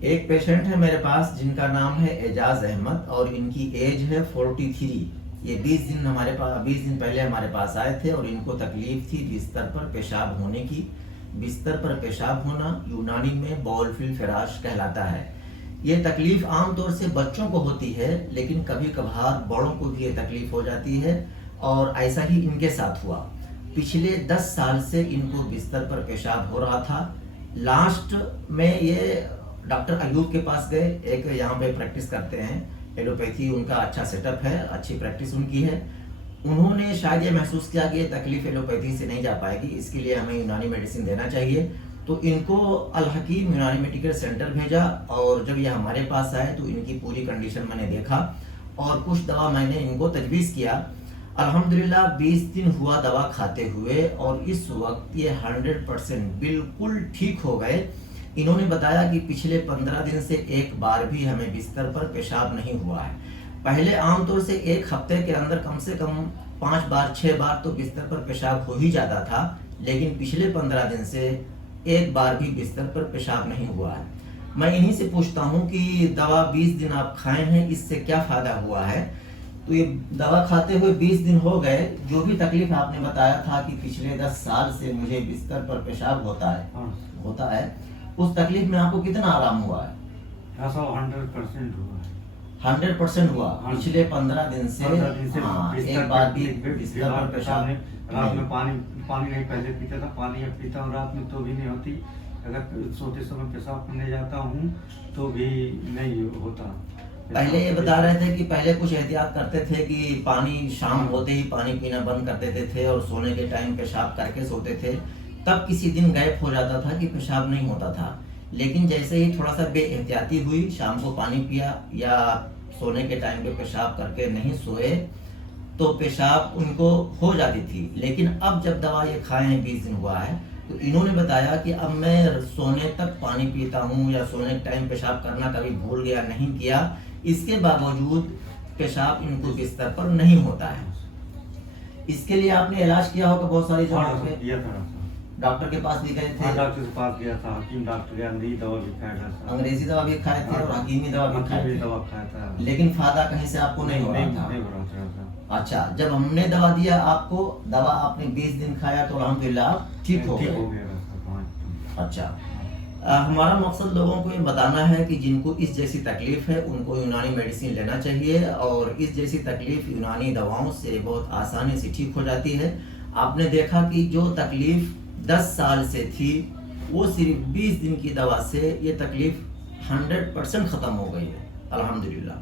एक पेशेंट है मेरे पास जिनका नाम है एजाज अहमद और इनकी एज है 43। ये 20 दिन हमारे पास 20 दिन पहले हमारे पास आए थे और इनको तकलीफ थी बिस्तर पर पेशाब होने की। बिस्तर पर पेशाब होना यूनानी में बॉल फिल फिराश कहलाता है। ये तकलीफ आमतौर से बच्चों को होती है, लेकिन कभी कभार बड़ों को भी ये तकलीफ हो जाती है और ऐसा ही इनके साथ हुआ। पिछले 10 साल से इनको बिस्तर पर पेशाब हो रहा था। लास्ट में ये डॉक्टर अयूब के पास गए, एक यहाँ पे प्रैक्टिस करते हैं, एलोपैथी उनका अच्छा सेटअप है, अच्छी प्रैक्टिस उनकी है। उन्होंने शायद ये महसूस किया कि ये तकलीफ एलोपैथी से नहीं जा पाएगी, इसके लिए हमें यूनानी मेडिसिन देना चाहिए। तो इनको अल हकीम यूनानी मेडिकल सेंटर भेजा और जब ये हमारे पास आए तो इनकी पूरी कंडीशन मैंने देखा और कुछ दवा मैंने इनको तजवीज़ किया। अल्हम्दुलिल्लाह 20 दिन हुआ दवा खाते हुए और इस वक्त ये 100% बिल्कुल ठीक हो गए। इन्होंने बताया कि पिछले 15 दिन से एक बार भी हमें बिस्तर पर पेशाब नहीं हुआ है। पहले आमतौर से एक हफ्ते के अंदर कम से कम 5 बार 6 बार तो बिस्तर पर पेशाब हो ही जाता था, लेकिन पिछले 15 दिन से एक बार भी बिस्तर पर पेशाब नहीं हुआ है। मैं इन्हीं से पूछता हूँ कि दवा 20 दिन आप खाए हैं, इससे क्या फ़ायदा हुआ है? तो ये दवा खाते हुए 20 दिन हो गए, जो भी तकलीफ आपने बताया था कि पिछले 10 साल से मुझे बिस्तर पर पेशाब होता है, उस तकलीफ में आपको कितना आराम हुआ है? 100% हुआ है। 100% हुआ। हाँ। पिछले 15 दिन से हाँ, एक बार भी बिस्तर पर पेशाब रात में पानी नहीं पहले पीता था, पानी अब पीता हूँ रात में तो भी नहीं होती। अगर सोते समय पेशाब करने जाता हूँ तो भी नहीं होता। पहले ये बता रहे थे कि पहले कुछ एहतियात करते थे कि पानी शाम होते ही पानी पीना बंद कर देते थे और सोने के टाइम पेशाब करके सोते थे, तब किसी दिन गैप हो जाता था कि पेशाब नहीं होता था। लेकिन जैसे ही थोड़ा सा बेएहतियाती हुई, शाम को पानी पिया या सोने के टाइम पे पेशाब करके नहीं सोए, तो पेशाब उनको हो जाती थी। लेकिन अब जब दवा ये खाए हैं 20 दिन हुआ है, तो इन्होंने बताया कि अब मैं सोने तक पानी पीता हूँ या सोने के टाइम पेशाब करना कभी भूल गया, नहीं किया, इसके बावजूद पेशाब इनको बिस्तर पर नहीं होता है। इसके लिए आपने इलाज किया होगा बहुत सारी जगहों पे, डॉक्टर के पास भी गए थे? डॉक्टर के पास गया था, हकीम डॉक्टर के, अंग्रेजी दवा भी खाया था। अंग्रेजी दवा भी खाए थे और हकीमी दवा भी खाया था, लेकिन फायदा कहीं से आपको नहीं हो रहा था। अच्छा, जब हमने दवा दिया आपको, दवा आपने 20 दिन खाया तो अल्हम्दुलिल्लाह ठीक हो गए। अच्छा, हमारा मकसद लोगों को ये बताना है कि जिनको इस जैसी तकलीफ है उनको यूनानी मेडिसिन लेना चाहिए और इस जैसी तकलीफ यूनानी दवाओं से बहुत आसानी से ठीक हो जाती है। आपने देखा कि जो तकलीफ 10 साल से थी, वो सिर्फ 20 दिन की दवा से ये तकलीफ 100% ख़त्म हो गई है, अल्हम्दुलिल्लाह।